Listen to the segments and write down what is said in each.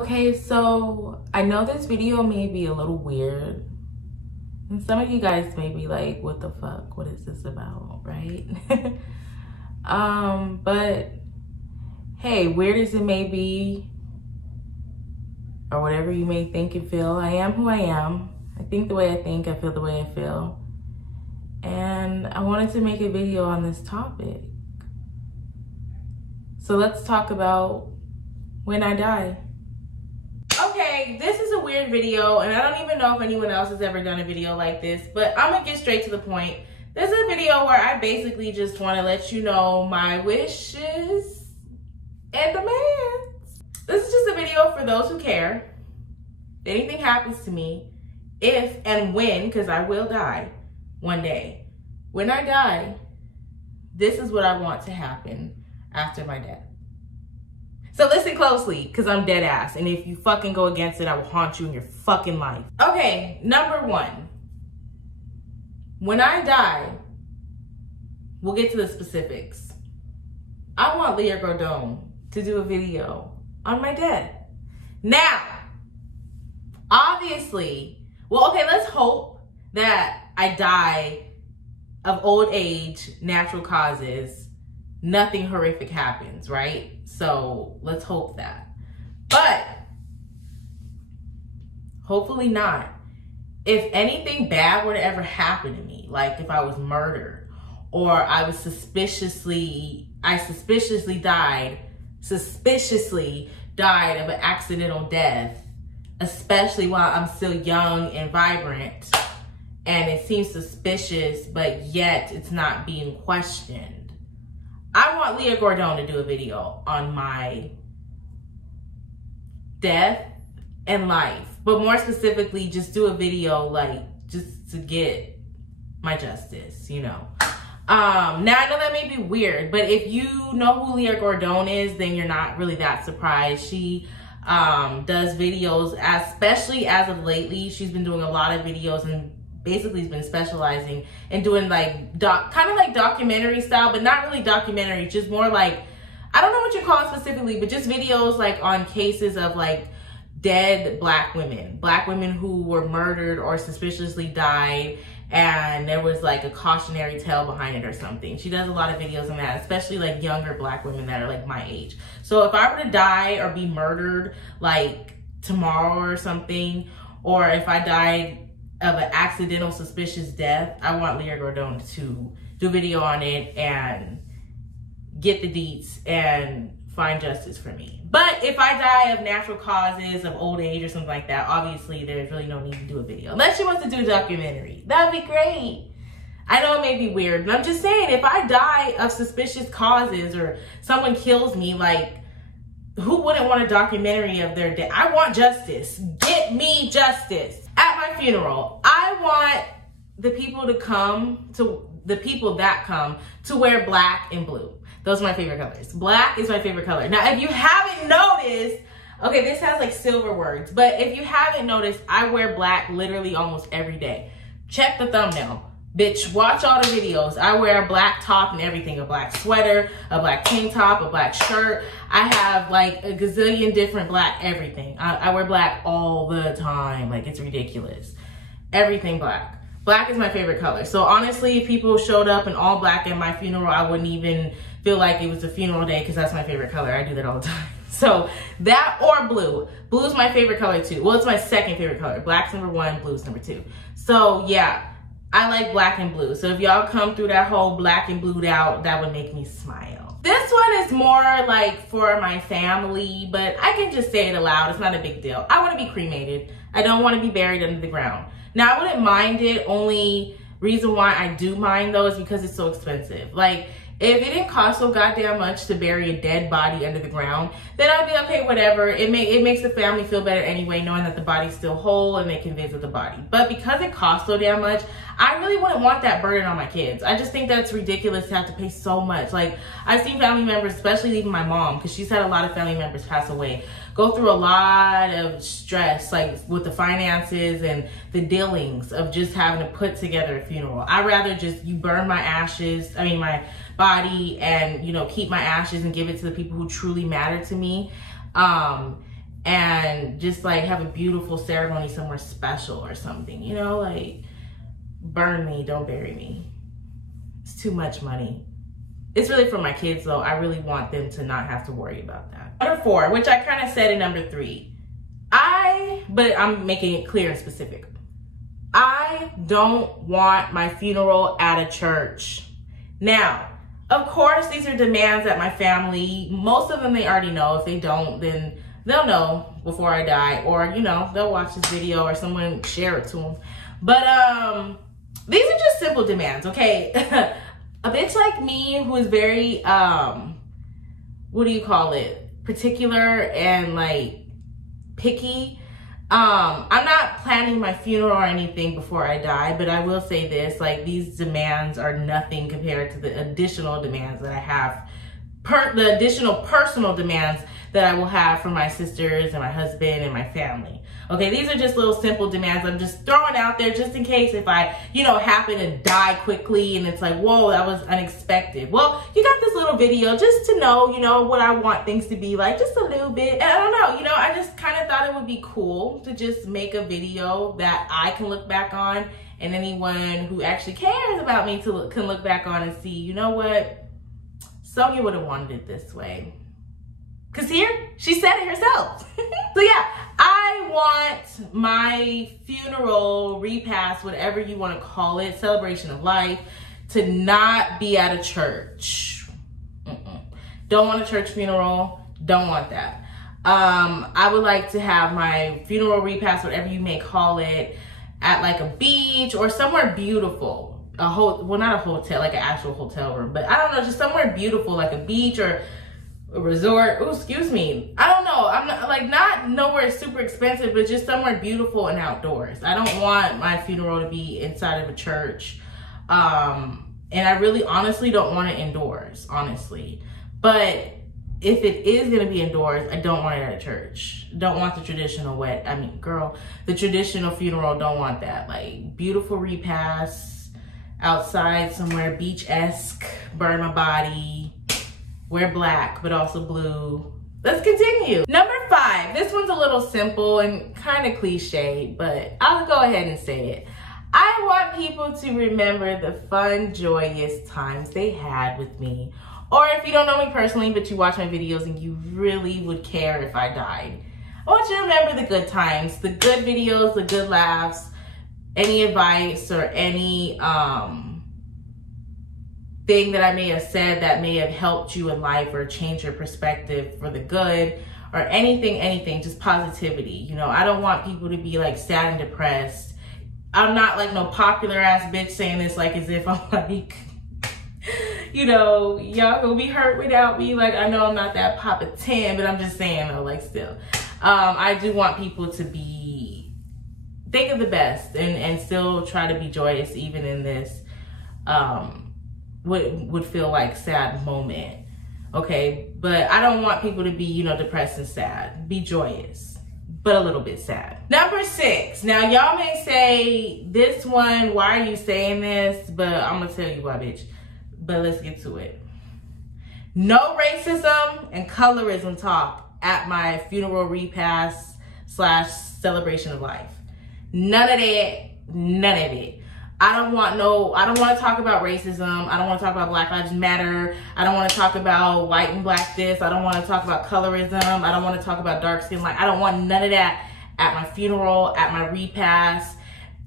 Okay, so I know this video may be a little weird, and some of you guys may be like, what the fuck, what is this about, right? But hey, weird as it may be, or whatever you may think and feel, I am who I am. I think the way I think, I feel the way I feel. And I wanted to make a video on this topic. So let's talk about when I die. Okay, this is a weird video, and I don't even know if anyone else has ever done a video like this, but I'm gonna get straight to the point. This is a video where I basically just want to let you know my wishes and demands. This is just a video for those who care. If anything happens to me, if and when, because I will die one day. When I die, this is what I want to happen after my death. So listen closely, because I'm dead ass. And if you fucking go against it, I will haunt you in your fucking life. Okay, number one. When I die, we'll get to the specifics. I want Leah Gordon to do a video on my death. Now, obviously, well, okay, let's hope that I die of old age, natural causes. Nothing horrific happens, right? So let's hope that. But hopefully not. If anything bad were to ever happen to me, like if I was murdered or I suspiciously died of an accidental death, especially while I'm still young and vibrant, and it seems suspicious, but yet it's not being questioned, I want Leah Gordon to do a video on my death and life, but more specifically, just do a video like just to get my justice, you know. Now I know that may be weird, but if you know who Leah Gordon is, then you're not really that surprised. She does videos, especially as of lately. She's been doing a lot of videos and basically has been specializing in doing like kind of like documentary style, but not really documentary, just more like, I don't know what you call it specifically, but just videos like on cases of like dead black women who were murdered or suspiciously died, and there was like a cautionary tale behind it or something. She does a lot of videos on that, especially like younger black women that are like my age. So if I were to die or be murdered like tomorrow or something, or if I died of an accidental suspicious death, I want Leah Gordon to do a video on it and get the deets and find justice for me. But if I die of natural causes, of old age or something like that, obviously there's really no need to do a video. Unless she wants to do a documentary. That would be great. I know it may be weird, but I'm just saying, if I die of suspicious causes or someone kills me, like, who wouldn't want a documentary of their death? I want justice. Get me justice. At my funeral, I want the people that come to wear black and blue. Those are my favorite colors. Black is my favorite color. Now, if you haven't noticed, okay, this has like silver words, but if you haven't noticed, I wear black literally almost every day. Check the thumbnail. Bitch, watch all the videos. I wear a black top and everything, a black sweater, a black tank top, a black shirt. I have like a gazillion different black everything. I wear black all the time. Like, it's ridiculous. Everything black. Black is my favorite color. So honestly, if people showed up in all black at my funeral, I wouldn't even feel like it was a funeral day, because that's my favorite color. I do that all the time. So that or blue. Blue is my favorite color too. Well, it's my second favorite color. Black's number one, blue's number two. So yeah. I like black and blue. So if y'all come through that whole black and blued out, that would make me smile. This one is more like for my family, but I can just say it aloud. It's not a big deal. I want to be cremated. I don't want to be buried under the ground. Now, I wouldn't mind it. Only reason why I do mind though is because it's so expensive. Like, if it didn't cost so goddamn much to bury a dead body under the ground, then I'd be okay, whatever. It makes the family feel better anyway, knowing that the body's still whole and they can visit the body. But because it costs so damn much, I really wouldn't want that burden on my kids. I just think that it's ridiculous to have to pay so much. Like, I've seen family members, especially even my mom, because she's had a lot of family members pass away, go through a lot of stress, like with the finances and the dealings of just having to put together a funeral. I'd rather just, you burn my body and, you know, keep my ashes and give it to the people who truly matter to me. and just like have a beautiful ceremony somewhere special or something, you know, like burn me, don't bury me. It's too much money. It's really for my kids though. I really want them to not have to worry about that. Number 4, which I kind of said in number 3, but I'm making it clear and specific. I don't want my funeral at a church. Now, of course, these are demands that my family, most of them they already know. If they don't, then they'll know before I die, or, you know, they'll watch this video or someone share it to them. But these are just simple demands, okay? A bitch like me who is very, what do you call it? Particular and like picky. I'm not planning my funeral or anything before I die, but I will say this, like these demands are nothing compared to the additional demands that I have, the additional personal demands that I will have from my sisters and my husband and my family. Okay, these are just little simple demands I'm just throwing out there just in case if I, you know, happen to die quickly and it's like, whoa, that was unexpected. Well, you got this little video just to know, you know, what I want things to be like, just a little bit. And I don't know, you know, I just kind of thought it would be cool to just make a video that I can look back on, and anyone who actually cares about me can look back on and see, you know what, Sonja would have wanted it this way. Cause here, she said it herself. So yeah, I want my funeral, repast, whatever you want to call it, celebration of life, to not be at a church. Don't want a church funeral, don't want that. I would like to have my funeral repast, whatever you may call it, at like a beach or somewhere beautiful. Well, not a hotel, like an actual hotel room, but I don't know, just somewhere beautiful, like a beach or a resort. Oh, excuse me. I don't know. I'm not like, not nowhere super expensive, but just somewhere beautiful and outdoors. I don't want my funeral to be inside of a church. And I really honestly don't want it indoors, honestly. But if it is going to be indoors, I don't want it at a church. Don't want the traditional the traditional funeral, don't want that. Like beautiful repast outside somewhere beach-esque, burn my body, wear black, but also blue. Let's continue. Number 5, this one's a little simple and kind of cliche, but I'll go ahead and say it. I want people to remember the fun, joyous times they had with me. Or if you don't know me personally, but you watch my videos and you really would care if I died, I want you to remember the good times, the good videos, the good laughs, any advice or any thing that I may have said that may have helped you in life or changed your perspective for the good, or anything, just positivity. You know, I don't want people to be like sad and depressed. I'm not like no popular ass bitch saying this like as if I'm like, you know, y'all gonna be hurt without me. Like, I know I'm not that Papa 10, but I'm just saying though, like still. I do want people to think of the best and still try to be joyous even in this, what would feel like sad moment. Okay, but I don't want people to be, you know, depressed and sad. Be joyous, but a little bit sad. Number 6. Now y'all may say this one, why are you saying this? But I'm gonna tell you why, bitch. But let's get to it. No racism and colorism talk at my funeral repast / celebration of life. None of that, none of it. I don't want to talk about racism. I don't want to talk about Black Lives Matter. I don't want to talk about white and black this. I don't want to talk about colorism. I don't want to talk about dark skin. Like, I don't want none of that at my funeral, at my repast,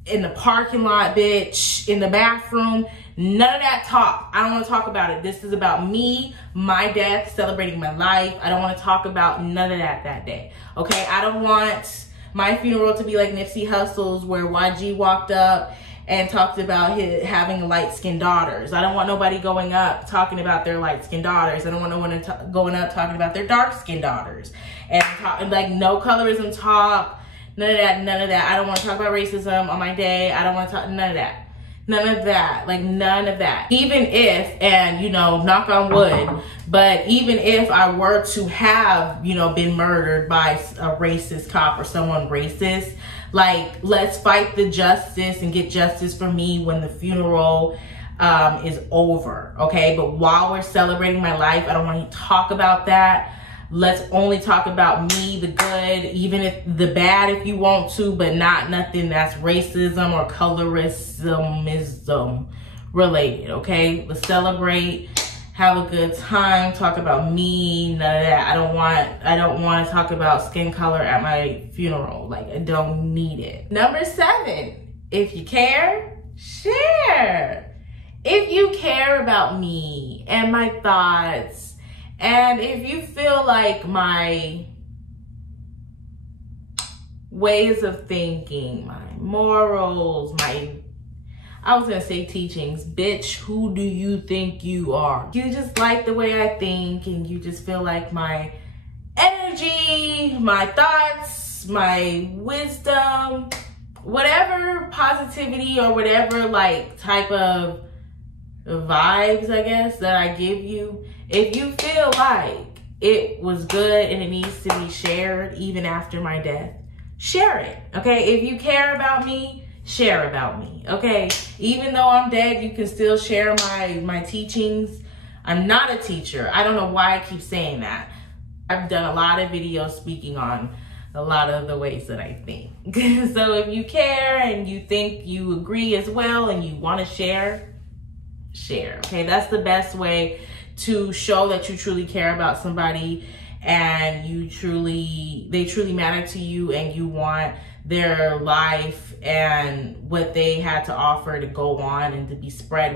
in the parking lot, bitch, in the bathroom. None of that talk. I don't want to talk about it. This is about me, my death, celebrating my life. I don't want to talk about none of that day. Okay? I don't want my funeral to be like Nipsey Hussle's, where YG walked up and talked about having light-skinned daughters. I don't want nobody going up talking about their light-skinned daughters. I don't want no one going up talking about their dark-skinned daughters. And like no colorism talk, none of that. I don't want to talk about racism on my day. I don't want to talk, none of that. None of that, like none of that. Even if, and you know, knock on wood, but even if I were to have, you know, been murdered by a racist cop or someone racist, like, let's fight the justice and get justice for me when the funeral is over, okay? But while we're celebrating my life, I don't want to talk about that. let's only talk about me, the good, even if the bad if you want to, but not nothing that's racism or colorism related, okay? Let's celebrate, have a good time, talk about me, none of that. I don't want to talk about skin color at my funeral. Like, I don't need it. Number 7, if you care, share. If you care about me and my thoughts, and if you feel like my ways of thinking, my morals, I was gonna say teachings, bitch, who do you think you are? You just like the way I think, and you just feel like my energy, my thoughts, my wisdom, whatever positivity or whatever like type of vibes, I guess, that I give you, if you feel like it was good and it needs to be shared even after my death, share it, okay? If you care about me, share about me, okay? Even though I'm dead, you can still share my teachings. I'm not a teacher. I don't know why I keep saying that. I've done a lot of videos speaking on a lot of the ways that I think. So if you care and you think you agree as well and you want to share, okay? That's the best way to show that you truly care about somebody and they truly matter to you, and you want their life and what they had to offer to go on and to be spread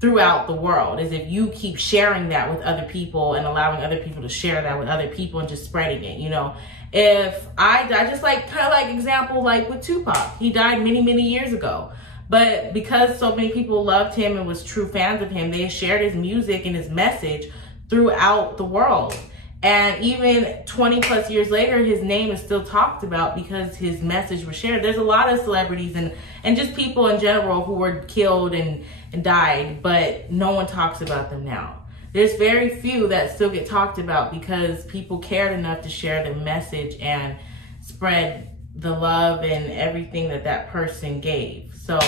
throughout the world. Is if you keep sharing that with other people and allowing other people to share that with other people and just spreading it, you know. If I just like kind of like example like with Tupac, he died many years ago. But because so many people loved him and was true fans of him, they shared his music and his message throughout the world. And even 20+ years later, his name is still talked about because his message was shared. There's a lot of celebrities and just people in general who were killed and died, but no one talks about them now. There's very few that still get talked about because people cared enough to share the message and spread the love and everything that person gave. So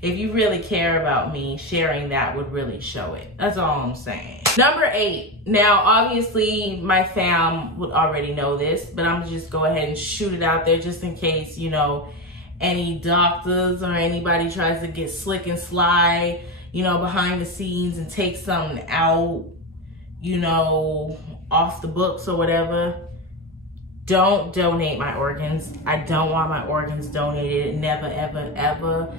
if you really care about me, sharing that would really show it. That's all I'm saying. Number 8. Now, obviously, my fam would already know this, but I'm gonna just go ahead and shoot it out there just in case, you know, any doctors or anybody tries to get slick and sly, you know, behind the scenes and take something out, you know, off the books or whatever. Don't donate my organs. I don't want my organs donated. Never, ever, ever.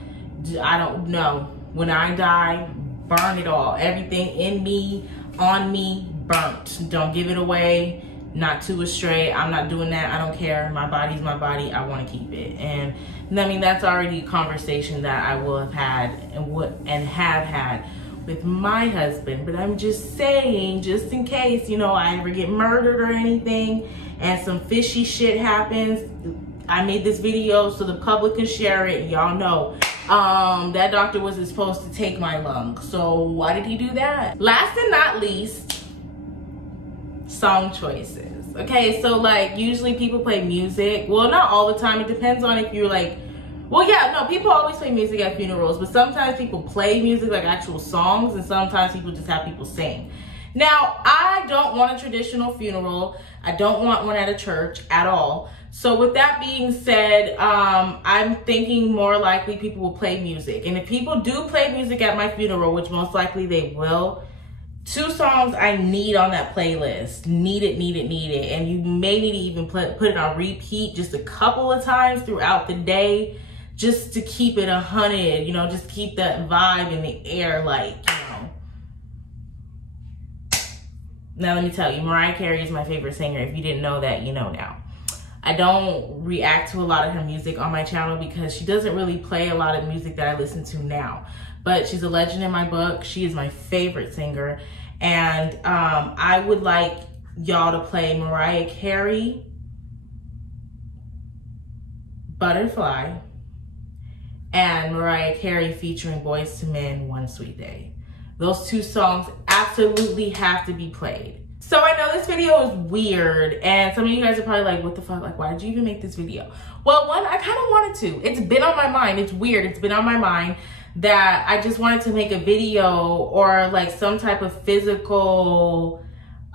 I don't know. When I die, burn it all. Everything in me, on me, burnt. Don't give it away. Not to a stray. I'm not doing that. I don't care. My body's my body. I want to keep it. And I mean, that's already a conversation that I will have had and have had with my husband. But I'm just saying, just in case, you know, I ever get murdered or anything and some fishy shit happens, I made this video so the public can share it. Y'all know that doctor wasn't supposed to take my lung. So why did he do that? Last and not least, song choices. Okay, so like usually people play music. Well, not all the time. It depends on if you're like, well, yeah, no, people always play music at funerals, but sometimes people play music like actual songs, and sometimes people just have people sing. Now, I don't want a traditional funeral. I don't want one at a church at all. So with that being said, I'm thinking more likely people will play music. And if people do play music at my funeral, which most likely they will, 2 songs I need on that playlist. Need it. And you may need to even put it on repeat just a couple of times throughout the day, just to keep it 100, you know, just keep that vibe in the air, like, you know. Now let me tell you, Mariah Carey is my favorite singer. If you didn't know that, you know now. I don't react to a lot of her music on my channel because she doesn't really play a lot of music that I listen to now. But she's a legend in my book. She is my favorite singer. And I would like y'all to play Mariah Carey, Butterfly, and Mariah Carey featuring Boyz II Men, One Sweet Day. Those 2 songs absolutely have to be played. So I know this video is weird, and some of you guys are probably like, what the fuck? Like, why did you even make this video? Well, one, I kind of wanted to. It's been on my mind. It's weird. It's been on my mind that I just wanted to make a video or like some type of physical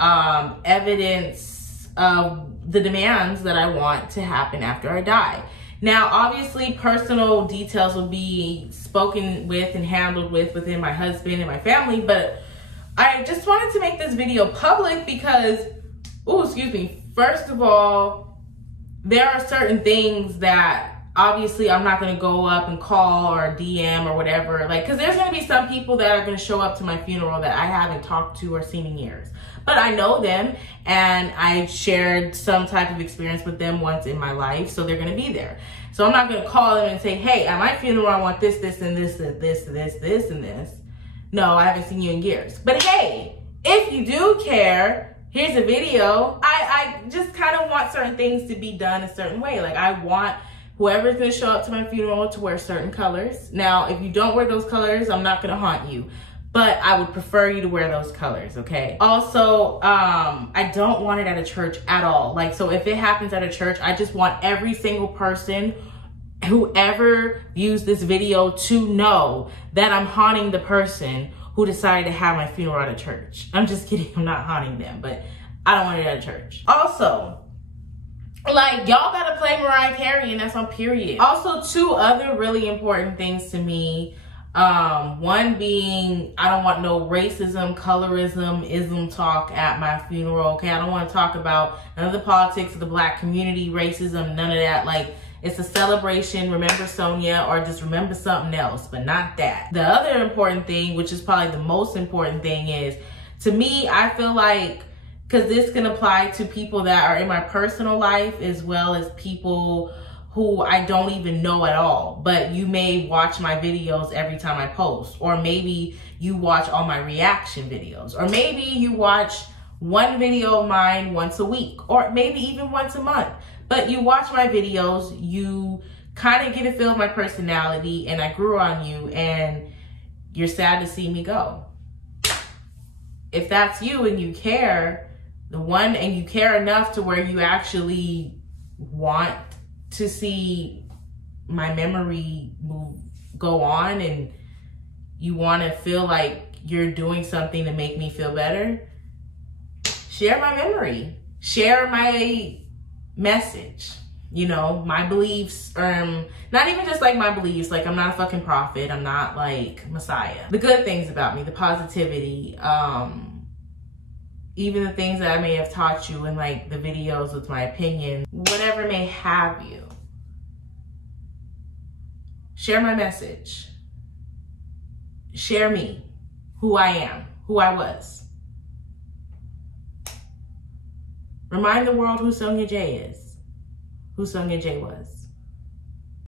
evidence of the demands that I want to happen after I die. Now, obviously, personal details will be spoken with and handled within my husband and my family, but I just wanted to make this video public because, first of all, there are certain things that obviously I'm not going to go up and call or DM or whatever, like, because there's going to be some people that are going to show up to my funeral that I haven't talked to or seen in years. But I know them, and I shared some type of experience with them once in my life, so they're going to be there. So I'm not going to call them and say, hey, at my funeral, I want this, this, and this, and this, and this, this, and this. No, I haven't seen you in years. But hey, if you do care, here's a video. I just kind of want certain things to be done a certain way. Like, I want whoever's going to show up to my funeral to wear certain colors. Now, if you don't wear those colors, I'm not going to haunt you. But I would prefer you to wear those colors, okay? Also, I don't want it at a church at all. Like, so if it happens at a church, I just want every single person, whoever views this video, to know that I'm haunting the person who decided to have my funeral at a church. I'm just kidding, I'm not haunting them, but I don't want it at a church. Also, like, y'all gotta play Mariah Carey, and that's on period. Also, two other really important things to me. One being, I don't want no racism, colorism, ism talk at my funeral, okay? I don't want to talk about none of the politics of the Black community, racism, none of that. Like, it's a celebration, remember Sonja, or just remember something else, but not that. The other important thing, which is probably the most important thing, is, to me, I feel like, because this can apply to people that are in my personal life as well as people who I don't even know at all, but you may watch my videos every time I post, or maybe you watch all my reaction videos, or maybe you watch one video of mine once a week, or maybe even once a month. But you watch my videos, you kind of get a feel of my personality, and I grew on you, and you're sad to see me go. If that's you and you care, and you care enough to where you actually want to see my memory go on, and you want to feel like you're doing something to make me feel better, share my memory, share my message, you know, my beliefs, not even just like my beliefs, like I'm not a fucking prophet, I'm not like Messiah. The good things about me, the positivity, even the things that I may have taught you in like the videos with my opinion, whatever may have you. Share my message. Share me, who I am, who I was. Remind the world who Sonja J is, who Sonja J was.